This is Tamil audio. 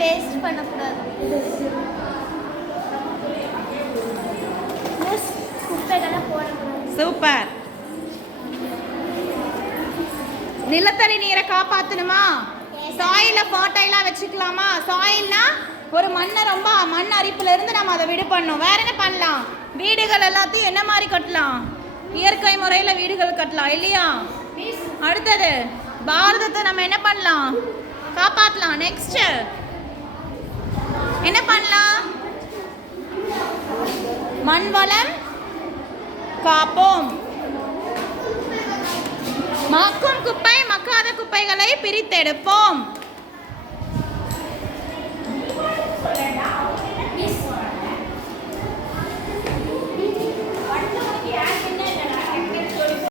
வேஸ்ட் பண்ணக்கூடாது. குப்பைகளை போடக்கூடாது. சூப்பர். நிலத்தடி நீரை காப்பாற்றணுமா? சாயில ஃபர்டைலாக வச்சுக்கலாமா? சாயில்னா ஒரு மண் அரிப்புல இருந்து நம்ம அதை விடுபடணும். வேற என்ன பண்ணலாம்? வீடுகள் எல்லாத்தையும் என்ன மாதிரி கட்டலாம்? இயற்கை முறையில் வீடுகள் கட்டலாம் இல்லையா? அடுத்தது பாரதத்தை நம்ம என்ன பண்ணலாம்? காப்பாற்றலாம். நெக்ஸ்ட் என்ன பண்ணலாம்? மண் வளம் காப்போம். மக்கும் குப்பை மக்காத குப்பைகளை பிரித்தெடுப்போம்.